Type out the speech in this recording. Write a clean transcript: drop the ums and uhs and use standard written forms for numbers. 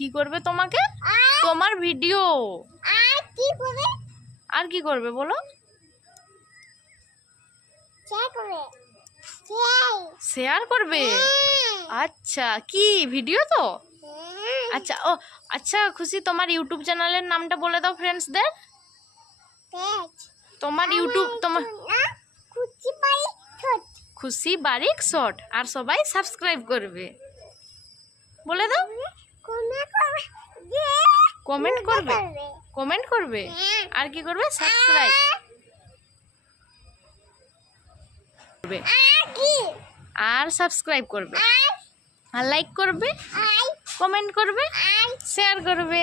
কি করবে তোমাকে? তোমার ভিডিও। আর কি করবে বলো? শেয়ার করবে। আচ্ছা, কি ভিডিও তো? আচ্ছা, ও আচ্ছা খুশি, তোমার ইউটিউব চ্যানেলের নামটা বলে দাও ফ্রেন্ডসদের। তোমার ইউটিউব তোমার খুশি বারিক শর্ট, আর সবাই সাবস্ক্রাইব করবে। বলে দাও। কমেন্ট করবে। কমেন্ট করবে আর কি করবে? সাবস্ক্রাইব করবে আর সাবস্ক্রাইব করবে আর লাইক করবে, কমেন্ট করবে, শেয়ার করবে।